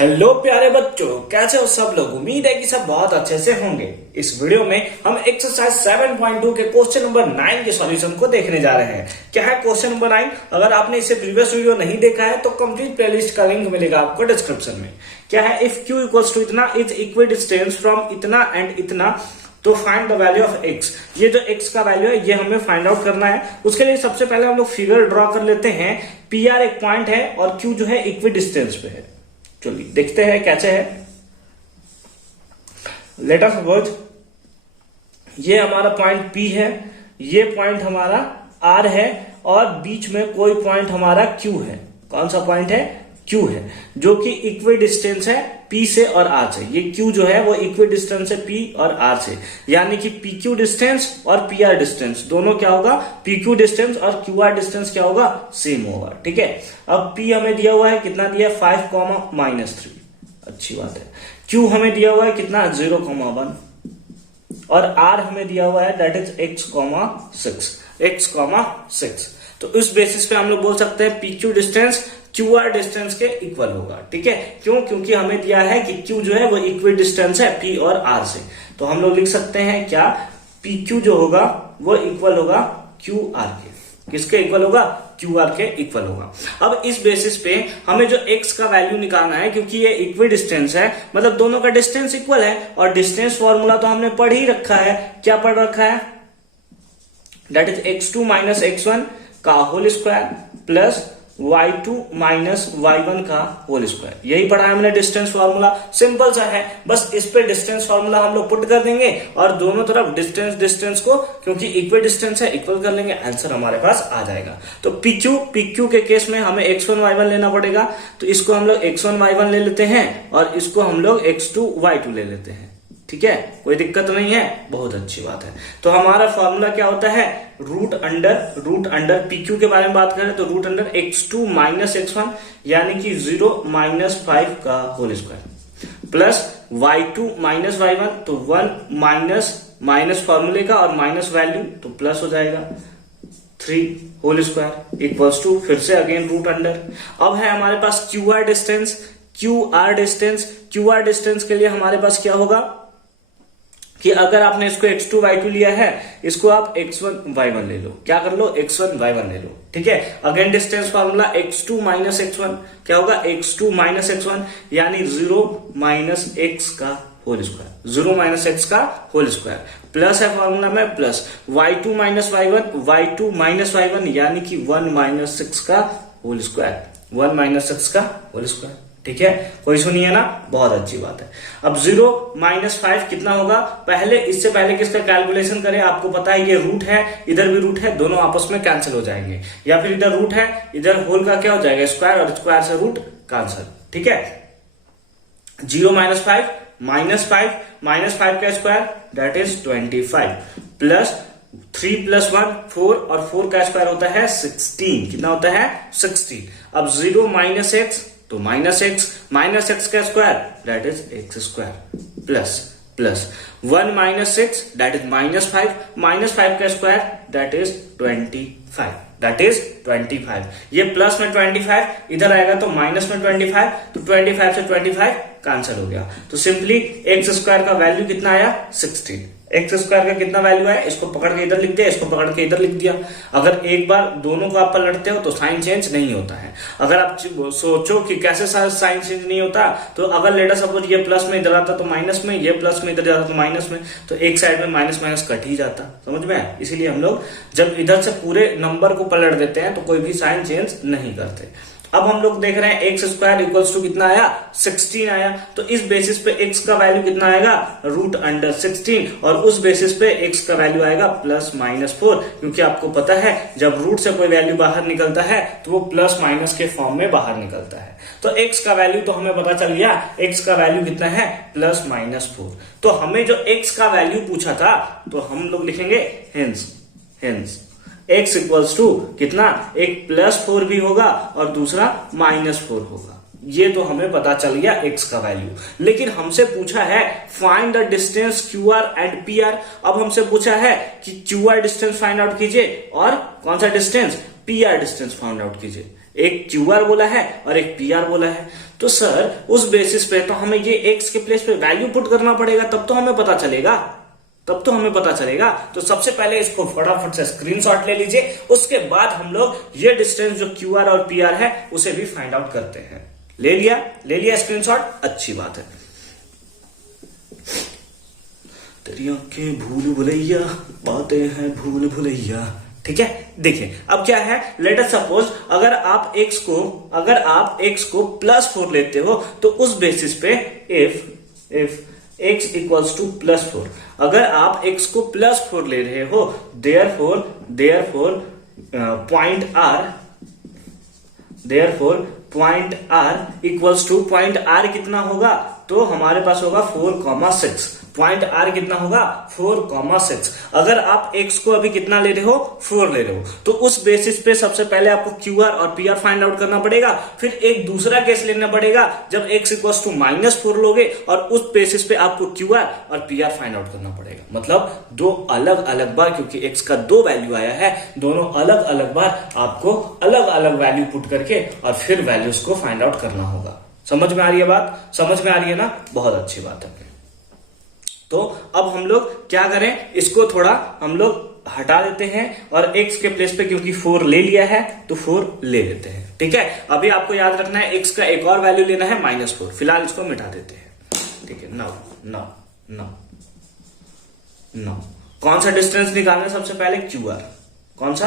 Hello प्यारे बच्चों, कैसे हो सब लोग। उम्मीद है कि सब बहुत अच्छे से होंगे। इस वीडियो में हम एक्सरसाइज 7.2 के क्वेश्चन नंबर 9 के सॉल्यूशन को देखने जा रहे हैं। क्या है क्वेश्चन नंबर 9? अगर आपने इससे प्रीवियस वीडियो नहीं देखा है तो कंप्लीट प्लेलिस्ट का लिंक मिलेगा आपको डिस्क्रिप्शन में। क्या है, इफ क्यू इक्वल्स टू इतना इज इक्वी डिस्टेंस फ्रॉम इतना एंड इतना तो find the value of x। ये जो x का वैल्यू है ये हमें फाइंड आउट करना है। उसके लिए सबसे पहले हम लोग फिगर ड्रॉ कर लेते हैं। PR एक पॉइंट है और Q जो है इक्वी डिस्टेंस पे है। चलिए देखते हैं कैसे है। लेट अस सपोज ये हमारा पॉइंट P है, ये पॉइंट हमारा R है और बीच में कोई पॉइंट हमारा Q है। कौन सा पॉइंट है? Q है, जो कि इक्वी डिस्टेंस है P से और R से। ये Q जो है वो इक्वी डिस्टेंस है P और R से, यानी कि PQ डिस्टेंस और PR डिस्टेंस दोनों क्या होगा? PQ डिस्टेंस और QR डिस्टेंस क्या होगा? सेम होगा। ठीक है, अब P हमें दिया हुआ है, कितना दिया है? 5,-3। अच्छी बात है। Q हमें दिया हुआ है कितना? 0,1 और R हमें दिया हुआ है दैट इज x,6। तो इस बेसिस पे हम लोग बोल सकते हैं PQ डिस्टेंस QR डिस्टेंस के इक्वल होगा। ठीक है, क्यों? क्योंकि हमें दिया है कि Q जो है वो इक्वी डिस्टेंस है P और R से। तो हम लोग लिख सकते हैं क्या? PQ जो होगा वो इक्वल होगा QR के। किसके इक्वल होगा? QR के इक्वल होगा। अब इस बेसिस पे हमें जो x का वैल्यू निकालना है, क्योंकि ये इक्वी डिस्टेंस है, मतलब दोनों का डिस्टेंस इक्वल है। और डिस्टेंस फॉर्मूला तो हमने पढ़ ही रखा है। क्या पढ़ रखा है? That is x2 minus x1 का whole square plus y2 minus y1 का होल स्क्वायर। यही पढ़ा है हमने डिस्टेंस फार्मूला। सिंपल सा है, बस इस पे डिस्टेंस फार्मूला हम लोग पुट कर देंगे और दोनों तरफ डिस्टेंस को, क्योंकि इक्वल डिस्टेंस है, इक्वल कर लेंगे, आंसर हमारे पास आ जाएगा। तो PQ के केस में हमें x1 y1 लेना पड़ेगा। तो इसको हम लोग x1 y1 ले लेते हैं और इसको हम लोग x2 y2 ले लेते हैं। ठीक है, कोई दिक्कत नहीं है, बहुत अच्छी बात है। तो हमारा फॉर्मूला क्या होता है? रूट अंडर PQ के बारे में बात करें तो root under x2 minus x1 यानी कि 0 माइनस 5 का whole square plus y2 minus y1 तो 1 माइनस फॉर्मूले का और माइनस वैल्यू तो प्लस हो जाएगा 3 होल स्क्वायर इक्वल्स टू फिर से अगेन रूट अंडर। अब है हमारे पास QR डिस्टेंस के लिए हमारे पास क्या होगा कि अगर आपने इसको x2 y2 लिया है, इसको आप x1 y1 ले लो। क्या कर लो? x1 y1 ले लो। ठीक है, again distance formula x2 minus x1 क्या होगा? x2 माइनस x1 यानी 0 माइनस x का होल स्क्वायर, 0 माइनस x का होल स्क्वायर प्लस है फॉर्मूला में प्लस y2 माइनस y1 यानी कि 1 माइनस 6 का होल स्क्वायर, 1 माइनस 6 का होल स्क्वायर। ठीक है, कोई सुनिए ना, बहुत अच्छी बात है। अब 0 माइनस 5 कितना होगा? इससे पहले किसका कैलकुलेशन करें? आपको पता है ये रूट है, इधर भी रूट है, दोनों आपस में कैंसिल हो जाएंगे। या फिर इधर रूट है, इधर होल का क्या हो जाएगा? स्क्वायर, और स्क्वायर से रूट कैंसिल। ठीक है, 0 माइनस 5 का square that is 25 plus 3 plus 1 4 और 4 का स्क्वायर होता है 16। कितना होता है? 16। अब 0 माइनस x तो माइनस x का square that is x square plus 1 minus 6 that is minus 5 का स्क्वायर दैट इज 25। ये प्लस में 25 इधर आएगा तो माइनस में 25, तो 25 से 25 कैंसिल हो गया। तो सिंपली एक्स स्क्वायर का वैल्यू कितना आया? 16। एक्स स्क्वायर का कितना वैल्यू है? इसको पकड़ के इधर लिख दिया, इसको पकड़ के इधर लिख दिया। अगर एक बार दोनों को आप पलटते हो तो साइन चेंज नहीं होता है। अगर आप सोचो कि कैसे साइन चेंज नहीं होता, तो अगर लेट अस सपोज ये प्लस में इधर आता तो माइनस में, ये प्लस में इधर जाता तो माइनस में, तो एक साइड में माइनस कट ही जाता। समझ में? इसीलिए हम लोग जब इधर से पूरे नंबर को पलट देते हैं तो कोई भी साइन चेंज नहीं करते। अब हम लोग देख रहे हैं एक्स स्क्वायर इक्वल्स टू कितना आया? 16 आया। तो इस बेसिस पे x का वैल्यू कितना आएगा? रूट अंडर 16, और उस बेसिस पे x का वैल्यू आएगा प्लस माइनस 4, क्योंकि आपको पता है जब रूट से कोई वैल्यू बाहर निकलता है तो वो प्लस माइनस के फॉर्म में बाहर निकलता है। तो x का वैल्यू तो हमें पता चल गया, x का वैल्यू कितना है? Plus minus 4। तो हमें जो x का वैल्यू पूछा था तो हम लोग लिखेंगे हेंस x इक्वल्स टू कितना? एक प्लस 4 भी होगा और दूसरा माइनस 4 होगा। ये तो हमें पता चल गया x का वैल्यू। लेकिन हमसे पूछा है find the distance QR and PR। अब हमसे पूछा है कि QR डिस्टेंस फाइंड आउट कीजिए और कौन सा distance? PR distance find out कीजिए। एक क्यू आर बोला है और एक पी आर बोला है। तो सर उस बेसिस पे तो हमें ये एक्स के प्लेस पे वैल्यू पुट करना पड़ेगा, तब तो हमें पता चलेगा, तब तो हमें पता चलेगा। तो सबसे पहले इसको फटाफट से स्क्रीनशॉट ले लीजिए, उसके बाद हम लोग ये डिस्टेंस जो क्यू आर और पी आर है उसे भी फाइंड आउट करते हैं। ले लिया स्क्रीनशॉट, अच्छी बात है। तेरी आंखें भूल भुलैया, बातें हैं भूल भुलैया, ठीक है। देखिए अब क्या है, लेट अस सपोज अगर आप x को +4 लेते हो तो उस बेसिस पे इफ x इक्वल्स टू +4, अगर आप x को +4 ले रहे हो, therefore point r equals two point r कितना होगा, तो हमारे पास होगा 4,6। पॉइंट r कितना होगा 4,6। अगर आप x को अभी कितना ले रहे हो 4 ले रहे हो, तो उस बेसिस पे सबसे पहले आपको क्यू आर और पी आर फाइंड आउट करना पड़ेगा। फिर एक दूसरा केस लेना पड़ेगा जब x इक्वल्स टू -4 लोगे, और उस बेसिस पे आपको क्यू आर और पी आर फाइंड आउट करना पड़ेगा। मतलब दो अलग अलग बार, क्योंकि x का 2 वैल्यू आया है, दोनों अलग अलग बार आपको अलग अलग वैल्यू पुट करके और फिर वैल्यूज को फाइंड आउट करना होगा। समझ में आ रही है बात, समझ में आ रही है ना, बहुत अच्छी बात है। तो अब हम लोग क्या करें, इसको थोड़ा हम लोग हटा देते हैं और x के प्लेस पे क्योंकि 4 ले लिया है तो 4 ले लेते हैं, ठीक है। अभी आपको याद रखना है x का एक और वैल्यू लेना है -4, फिलहाल इसको मिटा देते हैं, ठीक है। नाउ कौन सा डिस्टेंस निकालना है सबसे पहले, क्यू आर। कौन सा,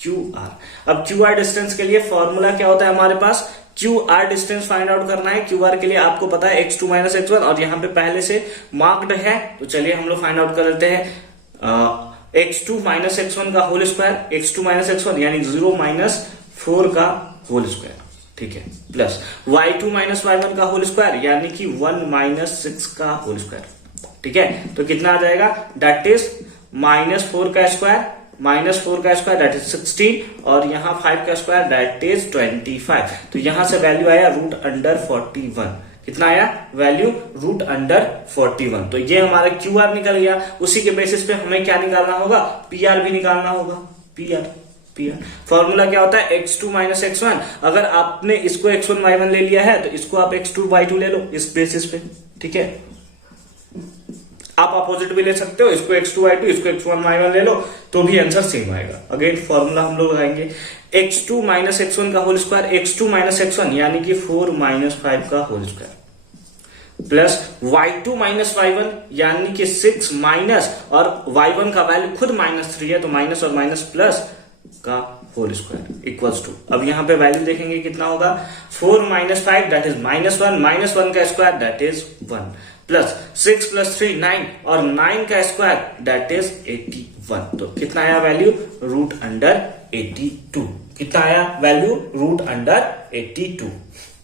क्यू आर। अब क्यू आर डिस्टेंस के लिए फॉर्मूला क्या होता है हमारे पास, Q R distance find out करना है। क्यू आर के लिए आपको पता है x2 - x1, और यहाँ पे पहले से मार्क्ड है, तो चलिए हम लोग फाइंड आउट कर लेते हैं। x2 - x1 का होल स्क्वायर, x2 - x1 यानी 0 - 4 का होल स्क्वायर, ठीक है, प्लस y2 - y1 का होल स्क्वायर यानी कि 1 - 6 का होल स्क्वायर, ठीक है। तो कितना आ जाएगा, दैट इज -4 का स्क्वायर, -4 का स्क्वायर दैट इज 16, और यहाँ 5 का स्क्वायर दैट इज 25। तो यहां से वैल्यू आया √41। कितना आया वैल्यू, √41। तो ये हमारा क्यू आर निकल गया। उसी के बेसिस पे हमें क्या निकालना होगा, पी आर भी निकालना होगा। पी आर फॉर्मूला क्या होता है, x2 - x1। अगर आपने इसको x1 y1 ले लिया है तो इसको आप x2 y2 ले लो इस बेसिस पे, ठीक है। आप अपोजिट भी ले सकते हो, इसको x2 y2 इसको x1 y1 ले लो तो भी आंसर सेम आएगा। अगेन फॉर्मूला हम लोग लगाएंगे, x2 - x1 का होल स्क्वायर, x2 - x1 यानी कि 4 - 5 का whole square, plus y2 - y1 यानी कि 6 माइनस, और y1 का वैल्यू खुद -3 है तो माइनस और माइनस प्लस का होल स्क्वायर इक्वल्स टू, अब यहां पे वैल्यू देखेंगे कितना होगा, 4 - 5 दैट इज -1 -1 का स्क्वायर दैट इज 1, प्लस 6 + 3 9, और 9 का स्क्वायर दैट इज 81। तो कितना आया वैल्यू, √82। कितना आया वैल्यू, √82,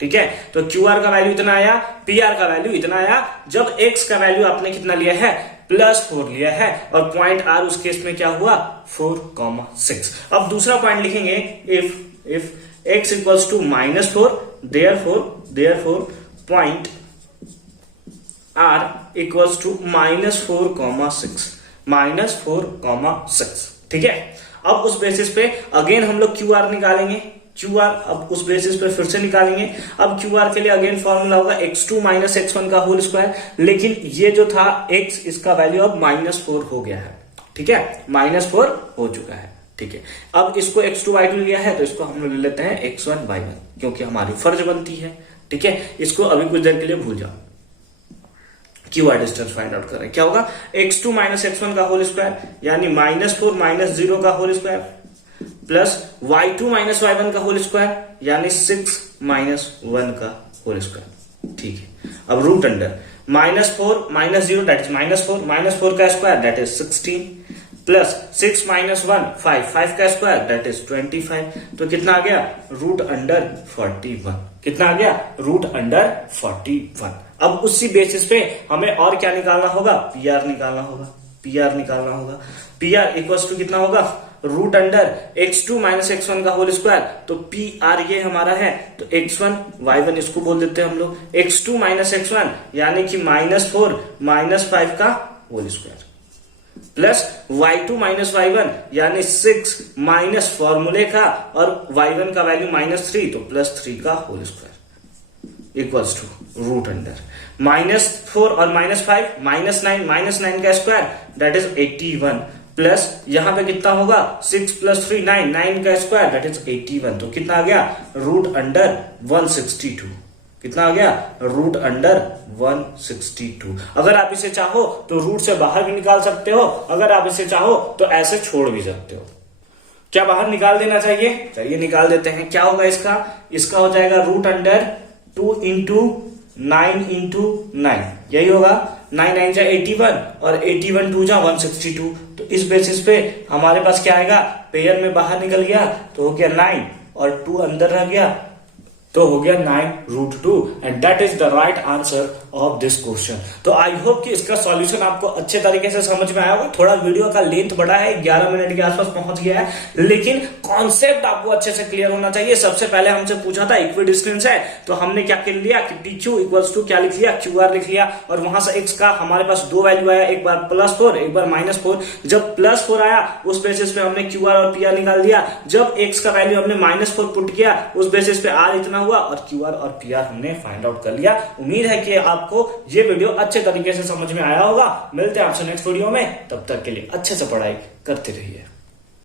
ठीक है। तो क्यू आर का वैल्यू इतना आया, पी आर का वैल्यू इतना आया, जब एक्स का वैल्यू आपने कितना लिया है, +4 लिया है, और पॉइंट आर उस केस में क्या हुआ, 4,6। अब दूसरा पॉइंट लिखेंगे, if x equals to -4, therefore point r equals to -4,6, ठीक है। अब उस बेसिस पे अगेन हम लोग क्यू आर निकालेंगे, क्यू आर अब उस बेसिस पे फिर से निकालेंगे। अब क्यू आर के लिए अगेन फॉर्मूला होगा x2 - x1 का होल स्क्वायर, लेकिन ये जो था x, इसका वैल्यू अब -4 हो गया है, ठीक है, -4 हो चुका है, ठीक है। अब इसको x2 y2 लिया है तो इसको हम लोग ले लेते हैं x1 y1, क्योंकि हमारी फर्ज बनती है, ठीक है। इसको अभी कुछ देर के लिए भूल जाओ, Q R distance find out करें, क्या होगा, x2 - x1 का होल स्क्वायर यानी -4 - 0 का whole square, plus y2 - y1 का होल स्क्वायर यानी 6 - 1 का होल स्क्वायर, ठीक है। अब रूट अंडर -4 - 0 दैट इज -4 का स्क्वायर दैट इज 16, प्लस 6 - 1 5 का स्क्वायर दैट इज 25। तो कितना आ गया, √41। कितना आ गया, √41। अब उसी बेसिस पे हमें और क्या निकालना होगा, पी आर निकालना होगा। पी आर इक्वल्स टू कितना होगा, √x2 - x1 का होल स्क्वायर। तो पी आर ये हमारा है, तो x1 y1 इसको बोल देते हैं हम लोग, x2 - x1 यानी कि -4 - 5 का whole square, plus y2 minus y1 यानी 6 माइनस फॉर्मूले का और y1 का वैल्यू -3 तो +3 का whole square equals to root under -4 और -5 -9 का स्क्वायर दैट इज 81 प्लस यहां पे कितना होगा 6 + 3 9 का स्क्वायर दैट इज 81 तो कितना आ गया रूट अंडर 162 कितना आ गया रूट अंडर 162। अगर आप इसे चाहो तो रूट से बाहर भी निकाल सकते हो, अगर आप इसे चाहो तो ऐसे छोड़ भी सकते हो। क्या बाहर निकाल देना चाहिए? चलिए निकाल देते हैं। क्या होगा इसका हो जाएगा रूट अंडर 2 × 9 × 9 यही होगा 9 9 जा 81 और 81 2 जा 162। तो इस बेसिस पे हमारे पास क्या आएगा पेयर में बाहर निकल गया तो हो गया 9 और 2 अंदर रह गया तो हो गया 9√2 and that is the right answer of this question. तो आई होप कि इसका सॉल्यूशन आपको अच्छे तरीके से समझ में आया होगा। थोड़ा वीडियो का लेंथ बढ़ा है, 11 मिनट के आसपास पहुंच गया है, लेकिन कॉन्सेप्ट आपको अच्छे से क्लियर होना चाहिए। सबसे पहले हमसे पूछा था इक्वी डिस्टेंस है तो हमने क्या कर लिया कि PQ इक्वल्स टू क्या लिख लिया QR लिख लिया और वहां से x का हमारे पास दो वैल्यू आया, एक बार +4 एक बार -4। जब +4 आया उस बेसिस पे हमने QR और PR निकाल दिया। जब x का वैल्यू हमने -4 पुट किया उस बेसिस पे r इतना हुआ और QR और PR हमने फाइंड आउट कर लिया। उम्मीद है कि आपको ये वीडियो अच्छे तरीके से समझ में आया होगा। मिलते हैं आपसे नेक्स्ट वीडियो में, तब तक के लिए अच्छे से पढ़ाई करते रहिए।